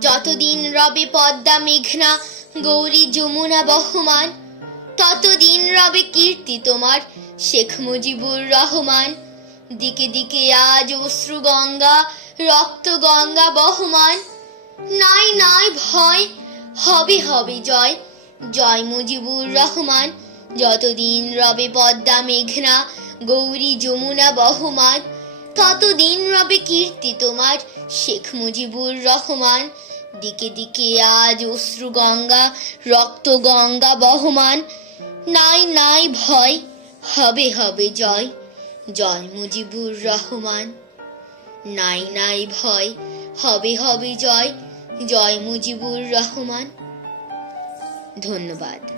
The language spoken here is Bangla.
যতদিন রবে পদ্মা মেঘনা গৌরী যমুনা বহমান, ততদিন রবে কীর্তি তোমার শেখ মুজিবুর রহমান। দিকে দিকে আজ অশ্রু গঙ্গা রক্ত গঙ্গা বহমান, নাই নাই ভয়, হবে হবে জয়, জয় মুজিবুর রহমান। যতদিন রবে পদ্মা মেঘনা গৌরী যমুনা বহমান, ততদিন রবে কীর্তি তোমার শেখ মুজিবুর রহমান। দিকে দিকে আজ অশ্রু গঙ্গা রক্ত গঙ্গা বহমান, নাই নাই ভয়, হবে হবে জয়, জয় মুজিবুর রহমান। নাই নাই ভয়, হবে হবে জয়, জয় মুজিবুর রহমান। ধন্যবাদ।